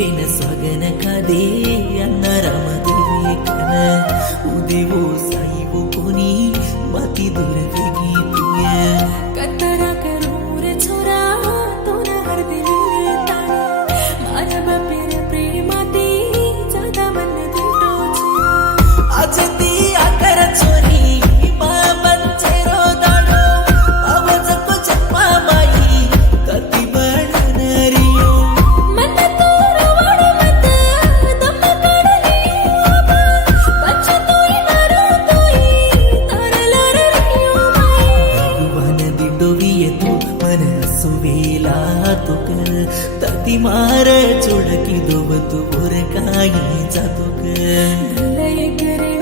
when स्वागन कादे अन्न रामदेवे कन उदेवो साईवो कोणी माती दूर वेगी प्रिय कतरा करूर छोरा तोरा हर दिल ताणी मारा बापेर प्रेमाती जादा मन दिलो छे आज ती आकर छोरी बाबांचे रोदाडो आवाज को जप्पा माई कती बनणारियो मन तोरा वाड मत दम काढली बच्च तोई मारो तोई तारला रियो माई भगवान दिंडोवी येतो मन सुवेला तुक तती मार चुडकी दोव तू बोर काही जातो ग लय करे